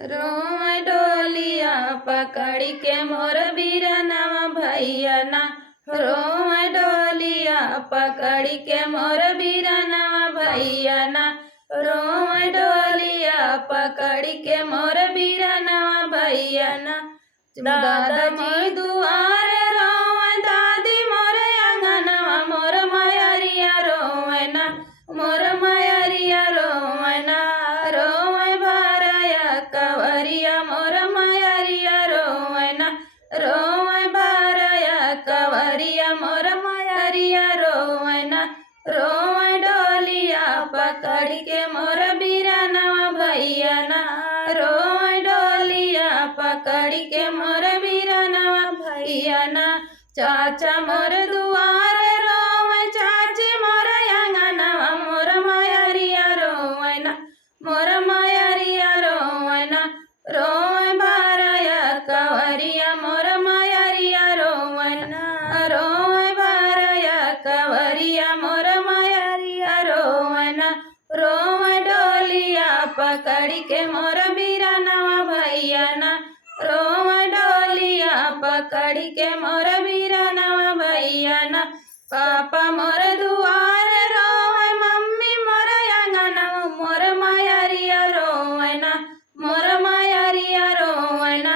रोवे डोलिया पकड़ी के मोर बीरनवा भैया ना। रोवे डोलिया पकड़ी के मोर बीरनवा भैया ना। रोवे डोलिया पकड़ी के मोर बीरनवा भैया ना। दादाजी दुआरे रोवे दादी मोरे अंगनवा मोर मयरिया रोवे ना। मोर मयरिया रोवे ना। रोवे भरया कवरिया मोर मयरिया रोवे ना। रोवे भरया कवरिया मोर मयरिया रोवे ना। रोवे डोलिया पकड़ के मोर बीरनवा भैया ना। रोवे डोलिया पकड़ के मोर बीरनवा भैया ना। चाचा मोर दुआरे रोवे चाची मोर अंगनवा मोर मयरिया रोवे ना। मोर मयरिया रोवे ना। रोवे भरया कवरिया मोर मयरिया रोवे ना। रोवे भरया कवरिया मोर मयरिया रोवे ना। रोवे डोलिया पकड़ के मोर बीरनवा भैया ना। रोवे डोलिया पकड़ के मोर बीरनवा भैया ना। पापा मोर दुआरे रोवे मम्मी मोर अंगनवा मोर मयरिया रोवे ना। मोर मयरिया रोवे ना।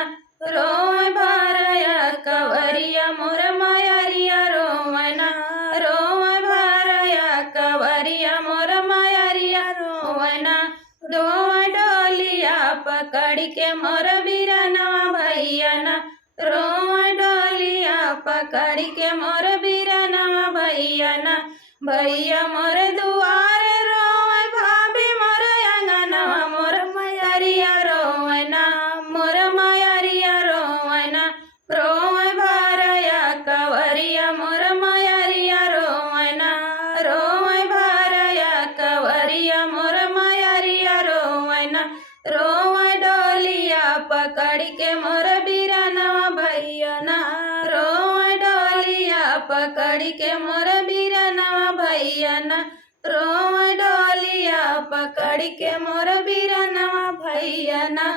रोवे भरया कवरिया मोर मयरिया रोवे ना। रोवे भरया कवरिया मोर मयरिया रोवे ना। रोवे डोलिया पकड़ के मोर बीरनवा भैया ना। रोवे डोलिया पकड़ के मोर बीरनवा भैया ना। भैया मोर दुआरे रोवे भाभी मोर अंगनवा मोर मयरिया रोवे ना। मोर मयरिया रोवे ना। रोवे भरया कवरिया मोर मयरिया रोवे ना। रोवे भरया कवरिया मोर मयरिया रोवे ना। रोवे डोलिया पकड़ के मोर बीरनवा भैया ना। रोवे डोलिया पकड़ के मोर बीरनवा भैया ना। रोवे डोलिया पकड़ के मोर बीरनवा भैया ना।